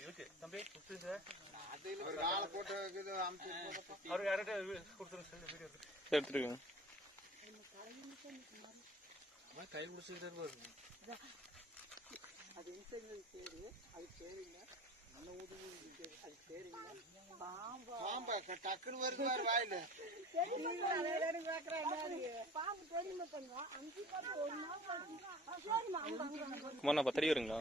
இருக்கு தம்பி கொடுத்துருங்க யார்கிட்ட கொடுத்துருங்க சார் வீடியோ எடுத்துருக்கேன் கை முடிச்சுக்கிட்டே பாருங்க. இன்சைடு பேரு அது பேரு இல்ல நல்ல உதவி இருக்கு. அது பேரு இல்ல பாம்பு பாம்பா டக்குன்னு வருது பாரு வாயில. பாம்பு தெரியுமா அஞ்சு சரிம்மா பத்தடி வருங்களா?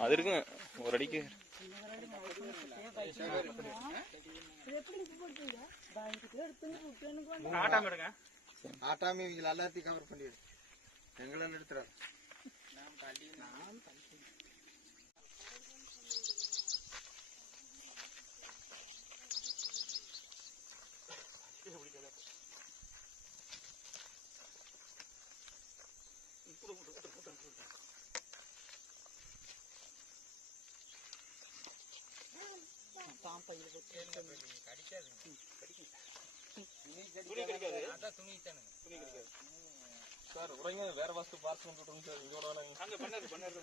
அது இருக்குங்க ஒரு அடிக்கு. ஆட்டாம ஆட்டாமி இவங்க எல்லாத்தையும் கவர் பண்ணிடு எங்களை எடுத்துறாரு பாம்பை கடிக்காது இவங்க எல்லாத்தையும் கவர் பண்ணிடு எங்களை எடுத்துறாரு சார் உரைங்க வேற வாஸ்து பார்சல் விட்டுருங்க சார். அங்க பண்ணாரு பண்ணாரு.